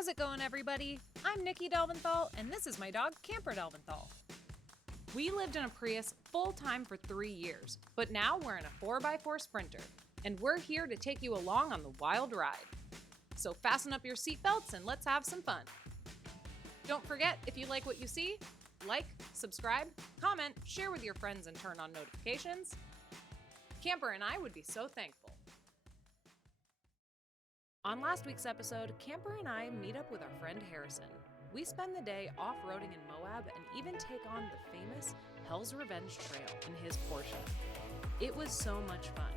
How's it going, everybody? I'm Nikki Delventhal, and this is my dog, Camper Delventhal. We lived in a Prius full-time for 3 years, but now we're in a 4x4 Sprinter, and we're here to take you along on the wild ride. So fasten up your seatbelts and let's have some fun. Don't forget, if you like what you see, like, subscribe, comment, share with your friends, and turn on notifications. Camper and I would be so thankful. On last week's episode, Camper and I meet up with our friend Harrison. We spend the day off-roading in Moab and even take on the famous Hell's Revenge Trail in his Porsche. It was so much fun.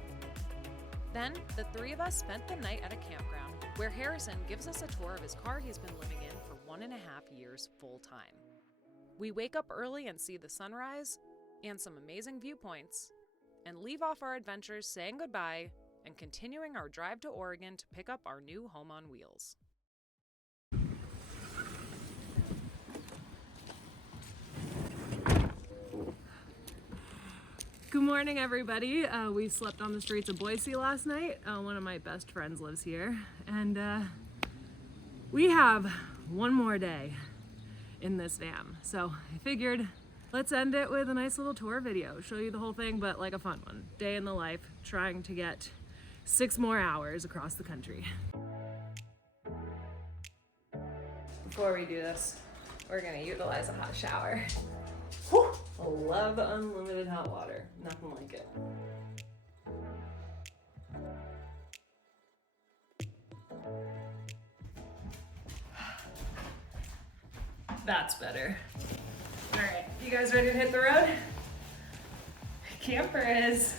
Then, the three of us spent the night at a campground where Harrison gives us a tour of his car he's been living in for 1.5 years full-time. We wake up early and see the sunrise and some amazing viewpoints, and leave off our adventures saying goodbye and continuing our drive to Oregon to pick up our new home on wheels. Good morning, everybody. We slept on the streets of Boise last night. One of my best friends lives here, and we have one more day in this van. So I figured let's end it with a nice little tour video, show you the whole thing, but like a fun one. Day in the life, trying to get 6 more hours across the country. Before we do this, we're gonna utilize a hot shower. Whew. I love unlimited hot water. Nothing like it. That's better. All right, you guys ready to hit the road? Camper is.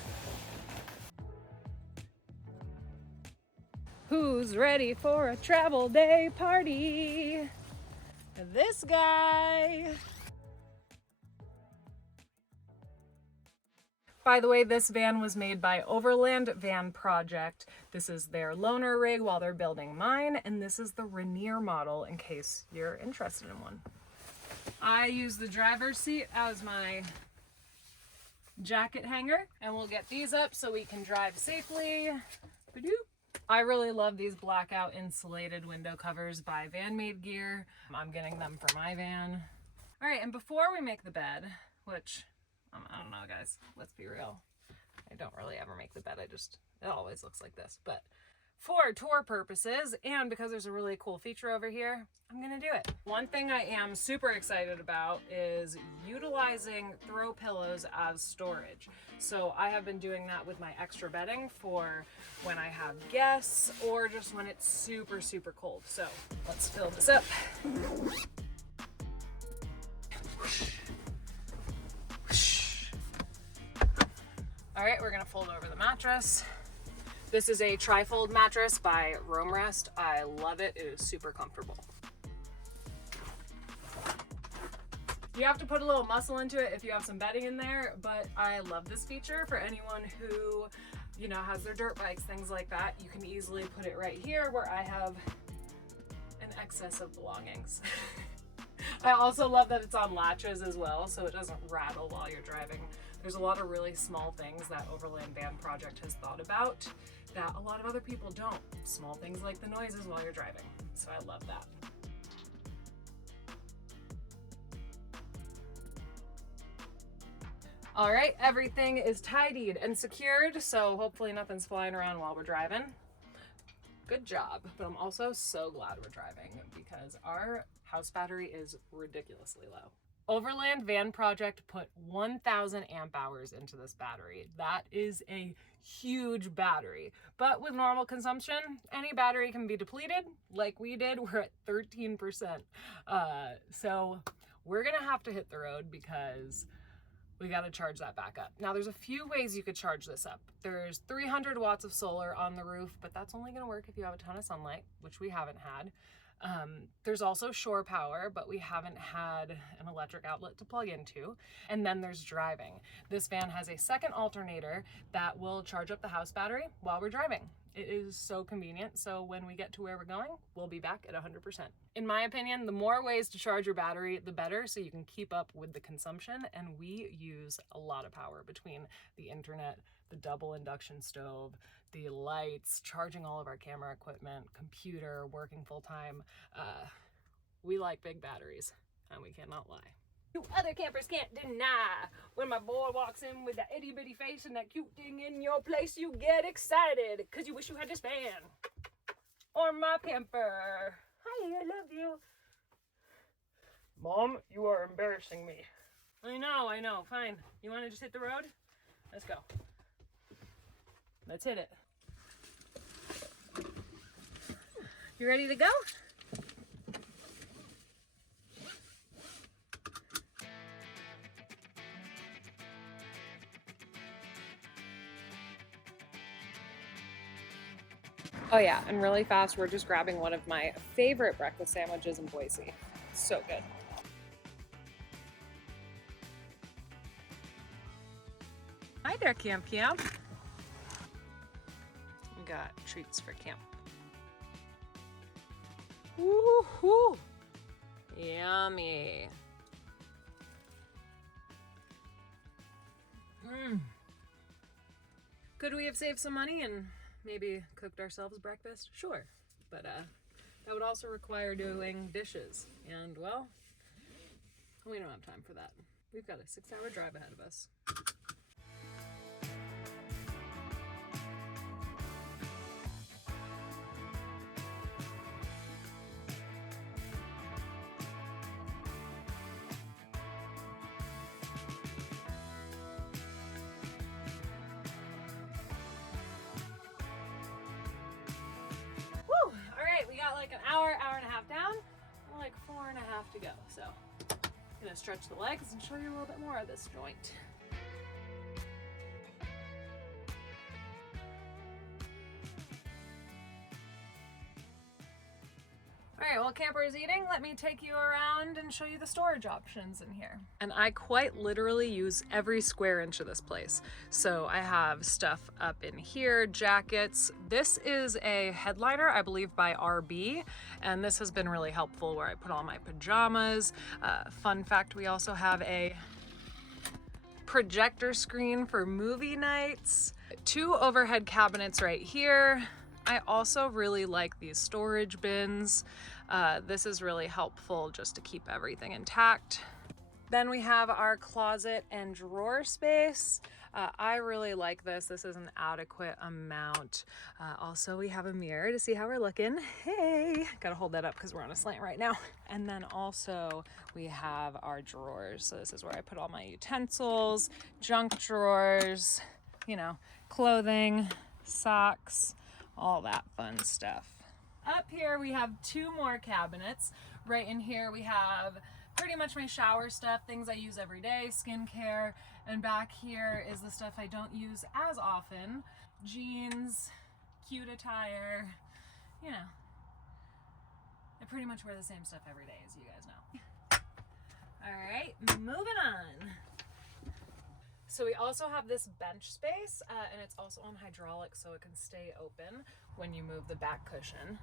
Who's ready for a travel day party? This guy. By the way, this van was made by Overland Van Project. This is their loaner rig while they're building mine, and this is the Rainier model in case you're interested in one. I use the driver's seat as my jacket hanger, and we'll get these up so we can drive safely. I really love these blackout insulated window covers by Van Made Gear. I'm getting them for my van. All right, and before we make the bed, which I don't know, guys, let's be real. I don't really ever make the bed. It always looks like this. But for tour purposes, and because there's a really cool feature over here, I'm gonna do it. One thing I am super excited about is utilizing throw pillows as storage. So I have been doing that with my extra bedding for when I have guests or just when it's super, super cold. So let's fill this up. All right, we're gonna fold over the mattress. This is a tri-fold mattress by Roam Rest. I love it. It is super comfortable. You have to put a little muscle into it if you have some bedding in there, but I love this feature for anyone who, you know, has their dirt bikes, things like that. You can easily put it right here where I have an excess of belongings. I also love that it's on latches as well, so it doesn't rattle while you're driving. There's a lot of really small things that Overland Van Project has thought about that a lot of other people don't. Small things like the noises while you're driving. So I love that. All right, everything is tidied and secured, so hopefully nothing's flying around while we're driving. Good job. But I'm also so glad we're driving because our house battery is ridiculously low. Overland Van Project put 1,000 amp hours into this battery. That is a huge battery. But with normal consumption, any battery can be depleted. Like we did, we're at 13%. So we're gonna have to hit the road because we gotta charge that back up. Now there's a few ways you could charge this up. There's 300 watts of solar on the roof, but that's only gonna work if you have a ton of sunlight, which we haven't had. There's also shore power, but we haven't had an electric outlet to plug into. And then there's driving. This van has a second alternator that will charge up the house battery while we're driving. It is so convenient, so when we get to where we're going, we'll be back at 100%. In my opinion, the more ways to charge your battery, the better, so you can keep up with the consumption, and we use a lot of power between the internet, the double induction stove, the lights, charging all of our camera equipment, computer, working full time. We like big batteries, and we cannot lie. You other campers can't deny when my boy walks in with that itty bitty face and that cute thing in your place, you get excited because you wish you had this van or my camper. Hi, I love you. Mom, you are embarrassing me. I know, fine. You want to just hit the road? Let's go. Let's hit it. You ready to go? Oh yeah, and really fast, we're just grabbing one of my favorite breakfast sandwiches in Boise. So good. Hi there, Camp. We got treats for camp. Woohoo! Yummy. Could we have saved some money and maybe cooked ourselves breakfast? Sure, but that would also require doing dishes, and well, we don't have time for that. We've got a 6-hour drive ahead of us. We got like an hour and a half down, and like 4.5 to go. So I'm gonna stretch the legs and show you a little bit more of this joint. All right, while camper is eating, let me take you around and show you the storage options in here. And I quite literally use every square inch of this place. So I have stuff up in here, jackets. This is a headliner, I believe by RB, and this has been really helpful where I put all my pajamas. Fun fact, we also have a projector screen for movie nights. 2 overhead cabinets right here. I also really like these storage bins. This is really helpful just to keep everything intact. Then we have our closet and drawer space. I really like this. This is an adequate amount. Also, we have a mirror to see how we're looking. Hey, gotta hold that up because we're on a slant right now. And then also we have our drawers. So this is where I put all my utensils, junk drawers, you know, clothing, socks, all that fun stuff. Up here we have 2 more cabinets. Right in here we have pretty much my shower stuff, things I use every day, skincare, and back here is the stuff I don't use as often. Jeans, cute attire, you know. I pretty much wear the same stuff every day, as you guys know. All right, moving on. So we also have this bench space, and it's also on hydraulic so it can stay open when you move the back cushion.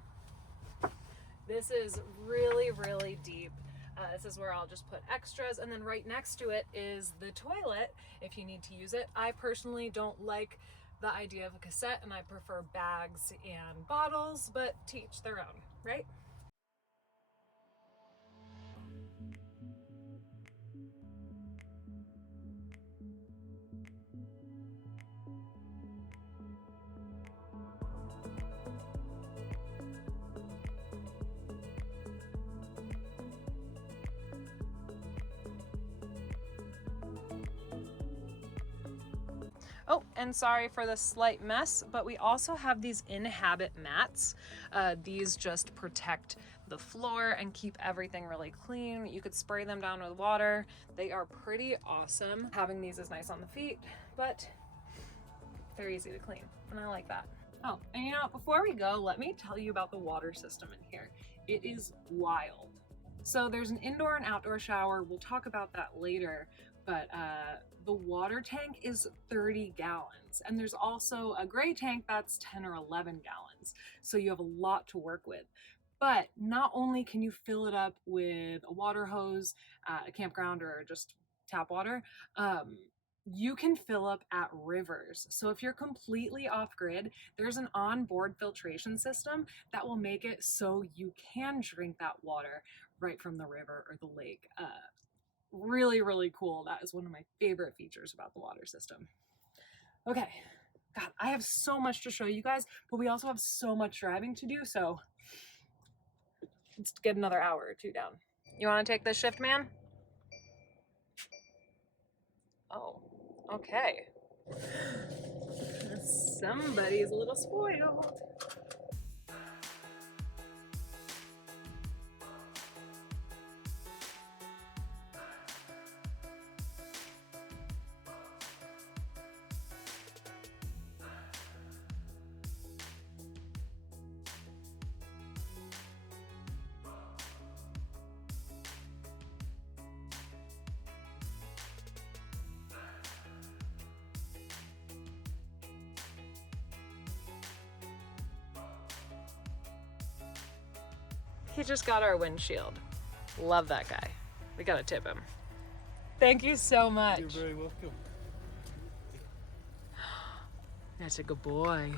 This is really, really deep. This is where I'll just put extras, and then right next to it is the toilet if you need to use it. I personally don't like the idea of a cassette, and I prefer bags and bottles, but to each their own, right? Oh, and sorry for the slight mess, but we also have these in-habit mats. These just protect the floor and keep everything really clean. You could spray them down with water. They are pretty awesome. Having these is nice on the feet, but they're easy to clean, and I like that. Oh, and you know, before we go, let me tell you about the water system in here. It is wild. So there's an indoor and outdoor shower. We'll talk about that later, but the water tank is 30 gallons, and there's also a gray tank that's 10 or 11 gallons. So you have a lot to work with. But not only can you fill it up with a water hose, a campground, or just tap water, You can fill up at rivers. So if you're completely off grid, there's an onboard filtration system that will make it so you can drink that water right from the river or the lake. Really, really cool. That is one of my favorite features about the water system. Okay, God, I have so much to show you guys, but we also have so much driving to do, so let's get another hour or two down. You want to take this shift, man? Oh, okay. Somebody's a little spoiled. He just got our windshield. Love that guy. We gotta tip him. Thank you so much. You're very welcome. That's a good boy.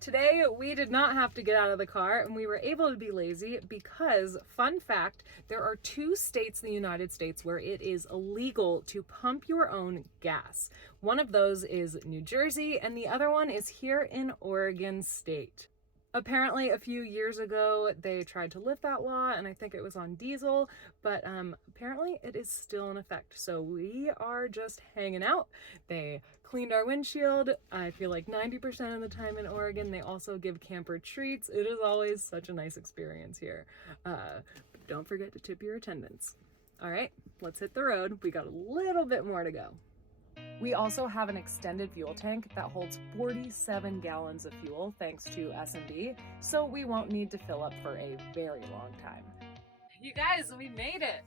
Today, we did not have to get out of the car and we were able to be lazy because, fun fact, there are 2 states in the United States where it is illegal to pump your own gas. One of those is New Jersey and the other one is here in Oregon State. Apparently a few years ago they tried to lift that law and I think it was on diesel, but apparently it is still in effect. So we are just hanging out. They cleaned our windshield. I feel like 90% of the time in Oregon they also give camper treats. It is always such a nice experience here. But don't forget to tip your attendants. All right, let's hit the road. We got a little bit more to go. We also have an extended fuel tank that holds 47 gallons of fuel thanks to S&D, so we won't need to fill up for a very long time. You guys, we made it!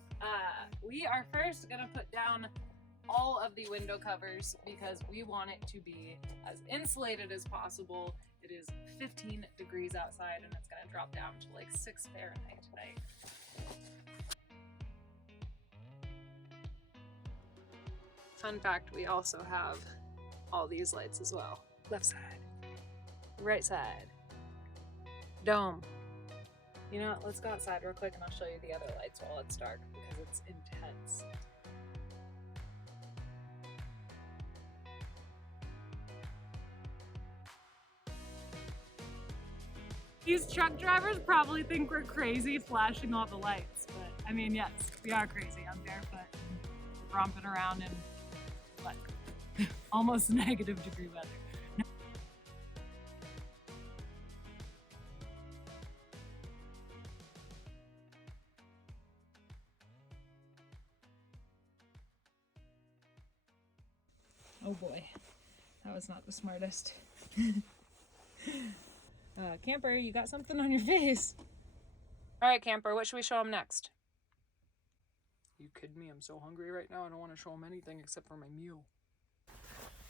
We are first gonna put down all of the window covers because we want it to be as insulated as possible. It is 15 degrees outside and it's gonna drop down to like 6 Fahrenheit tonight. Fun fact, we also have all these lights as well. Left side, right side, dome. You know what, let's go outside real quick and I'll show you the other lights while it's dark because it's intense. These truck drivers probably think we're crazy flashing all the lights, but I mean, yes, we are crazy. I'm barefoot and romping around in like almost negative degree weather. Oh boy, that was not the smartest. Camper, you got something on your face. All right, Camper, what should we show him next? You kidding me? I'm so hungry right now. I don't want to show him anything except for my meal.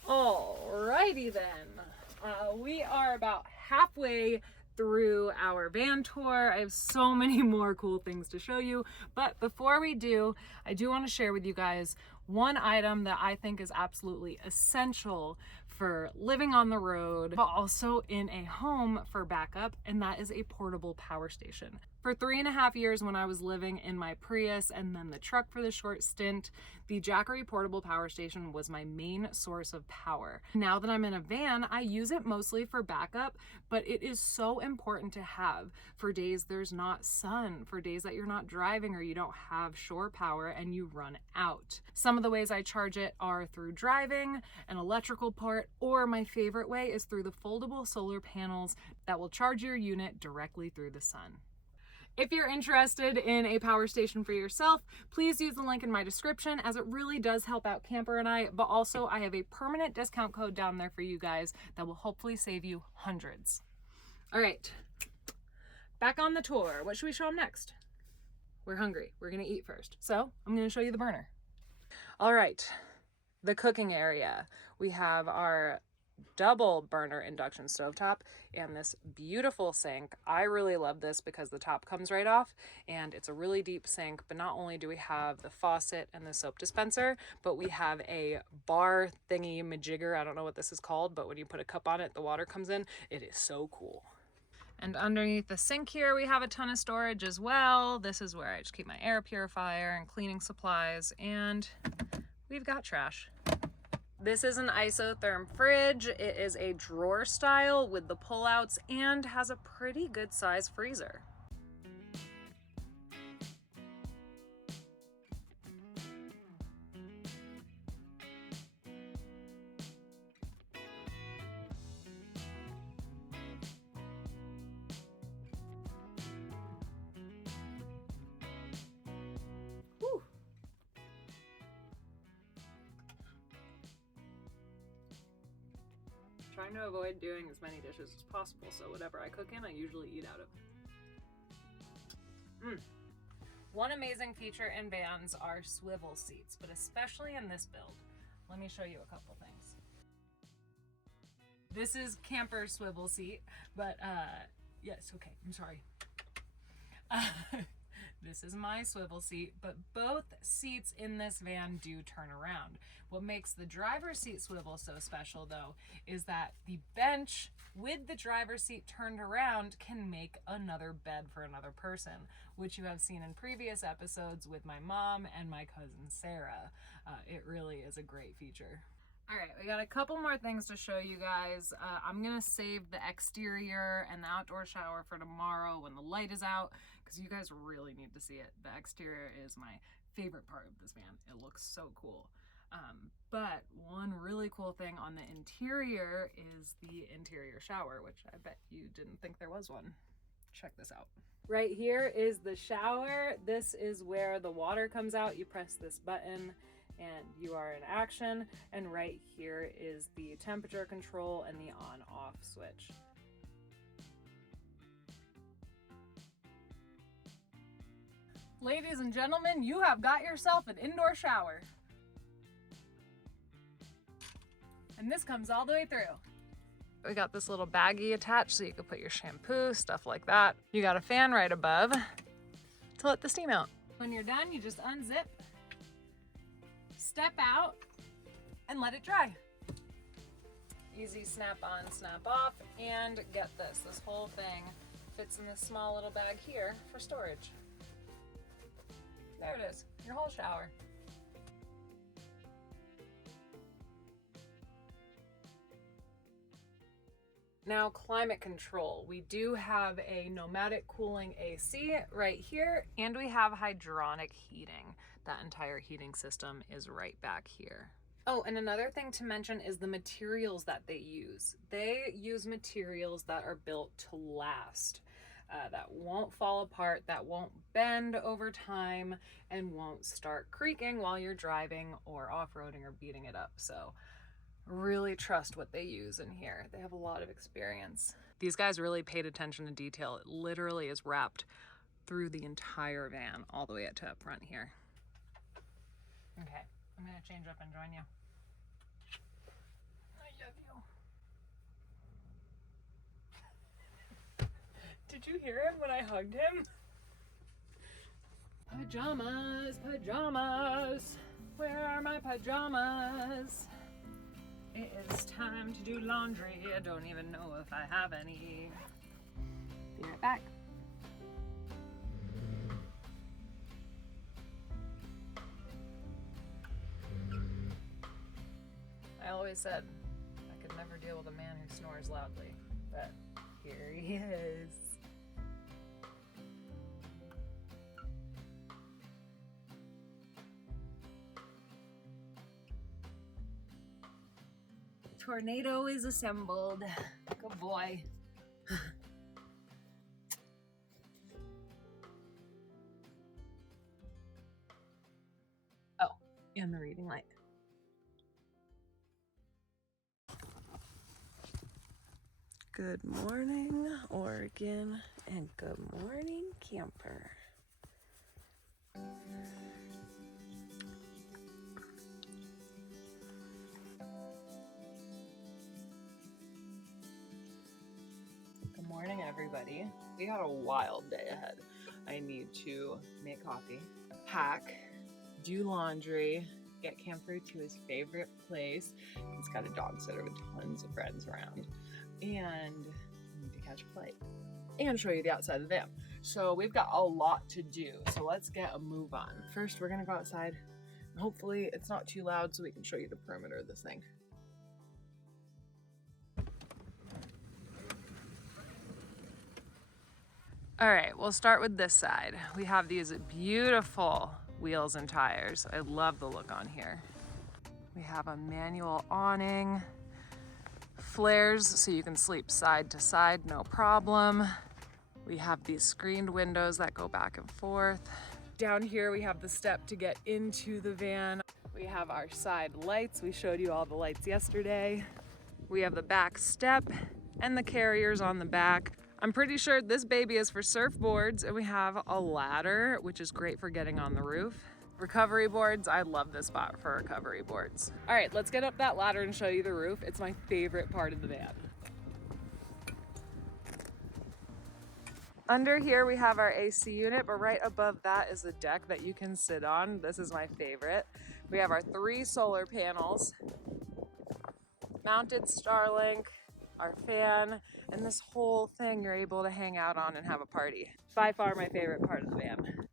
Alrighty then. We are about halfway through our van tour. I have so many more cool things to show you, but before we do, I do want to share with you guys one item that I think is absolutely essential for living on the road, but also in a home for backup, and that is a portable power station. For 3.5 years when I was living in my Prius and then the truck for the short stint, the JACKERY portable power station was my main source of power. Now that I'm in a van, I use it mostly for backup, but it is so important to have for days there's not sun, for days that you're not driving or you don't have shore power and you run out. Some of the ways I charge it are through driving, an electrical port, or my favorite way is through the foldable solar panels that will charge your unit directly through the sun. If you're interested in a power station for yourself, please use the link in my description as it really does help out Camper and I, but also I have a permanent discount code down there for you guys that will hopefully save you hundreds. All right, back on the tour. What should we show them next? We're hungry. We're gonna eat first. So I'm gonna show you the burner. All right, the cooking area. We have our double burner induction stovetop and this beautiful sink. I really love this because the top comes right off and it's a really deep sink, but not only do we have the faucet and the soap dispenser, but we have a bar thingy majigger. I don't know what this is called, but when you put a cup on it, the water comes in. It is so cool. And underneath the sink here, we have a ton of storage as well. This is where I just keep my air purifier and cleaning supplies, and we've got trash. This is an isotherm fridge. It is a drawer style with the pullouts and has a pretty good size freezer. Whew. Trying to avoid doing as many dishes as possible, so whatever I cook in, I usually eat out of. One amazing feature in vans are swivel seats, but especially in this build. Let me show you a couple things. This is camper swivel seat, but yes, okay, I'm sorry. This is my swivel seat, but both seats in this van do turn around. What makes the driver's seat swivel so special, though, is that the bench with the driver's seat turned around can make another bed for another person, which you have seen in previous episodes with my mom and my cousin Sarah. It really is a great feature. All right, we got a couple more things to show you guys. I'm gonna save the exterior and the outdoor shower for tomorrow when the light is out, because you guys really need to see it. The exterior is my favorite part of this van. It looks so cool. But one really cool thing on the interior is the interior shower, which I bet you didn't think there was one. Check this out. Right here is the shower. This is where the water comes out. You press this button and you are in action. And right here is the temperature control and the on-off switch. Ladies and gentlemen, you have got yourself an indoor shower. And this comes all the way through. We got this little baggie attached so you can put your shampoo, stuff like that. You got a fan right above to let the steam out. When you're done, you just unzip, step out, and let it dry. Easy snap on, snap off, and get this. This whole thing fits in this small little bag here for storage. There it is, your whole shower. Now, climate control. We do have a pneumatic cooling AC right here, and we have hydronic heating. That entire heating system is right back here. Oh, and another thing to mention is the materials that they use. They use materials that are built to last, that won't fall apart, that won't bend over time, and won't start creaking while you're driving or off-roading or beating it up. So really trust what they use in here. They have a lot of experience. These guys really paid attention to detail. It literally is wrapped through the entire van all the way up to up front here. Okay, I'm gonna change up and join you. I love you. Did you hear him when I hugged him? Pajamas, pajamas. Where are my pajamas? It is time to do laundry. I don't even know if I have any. Be right back. I always said I could never deal with a man who snores loudly, but here he is. Tornado is assembled. Good boy. Oh, and the reading light. Good morning, Oregon, and good morning, camper. everybody. We got a wild day ahead. I need to make coffee, pack, do laundry, get Camper to his favorite place. He's got a dog sitter with tons of friends around. And I need to catch a flight and show you the outside of the van. So we've got a lot to do. So let's get a move on. First, we're gonna go outside. And hopefully it's not too loud so we can show you the perimeter of this thing. All right, we'll start with this side. We have these beautiful wheels and tires. I love the look on here. We have a manual awning, flares so you can sleep side to side, no problem. We have these screened windows that go back and forth. Down here we have the step to get into the van. We have our side lights. We showed you all the lights yesterday. We have the back step and the carriers on the back. I'm pretty sure this baby is for surfboards, and we have a ladder, which is great for getting on the roof. Recovery boards, I love this spot for recovery boards. All right, let's get up that ladder and show you the roof. It's my favorite part of the van. Under here we have our AC unit, but right above that is a deck that you can sit on. This is my favorite. We have our 3 solar panels, mounted Starlink, our fan, and this whole thing you're able to hang out on and have a party. By far my favorite part of the van.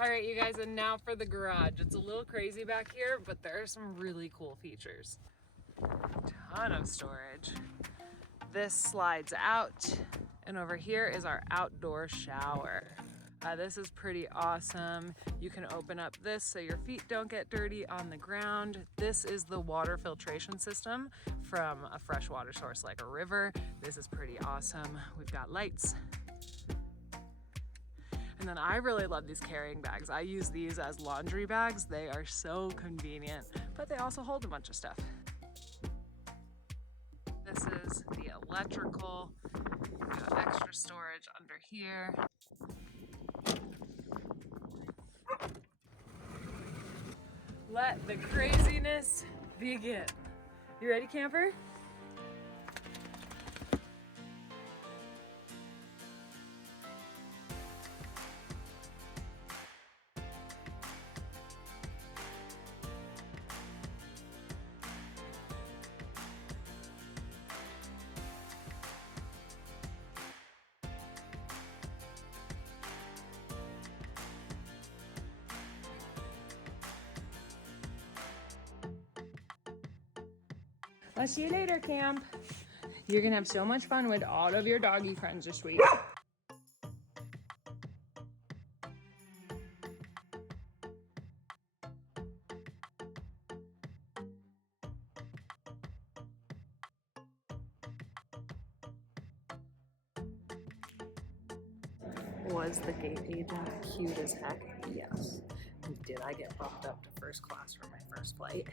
All right, you guys, and now for the garage. It's a little crazy back here, but there are some really cool features. Ton of storage. This slides out, and over here is our outdoor shower. This is pretty awesome. You can open up this so your feet don't get dirty on the ground. This is the water filtration system from a freshwater source like a river. This is pretty awesome. We've got lights. And then I really love these carrying bags. I use these as laundry bags. They are so convenient, but they also hold a bunch of stuff. This is the electrical. We have extra storage under here. Let the craziness begin. You ready, Camper? I'll see you later, Camp. You're gonna have so much fun with all of your doggy friends this week. Was the gate agent cute as heck? Yes. Did I get bumped up to first class for my first flight?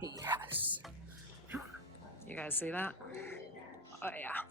Yes. You guys see that? Oh yeah.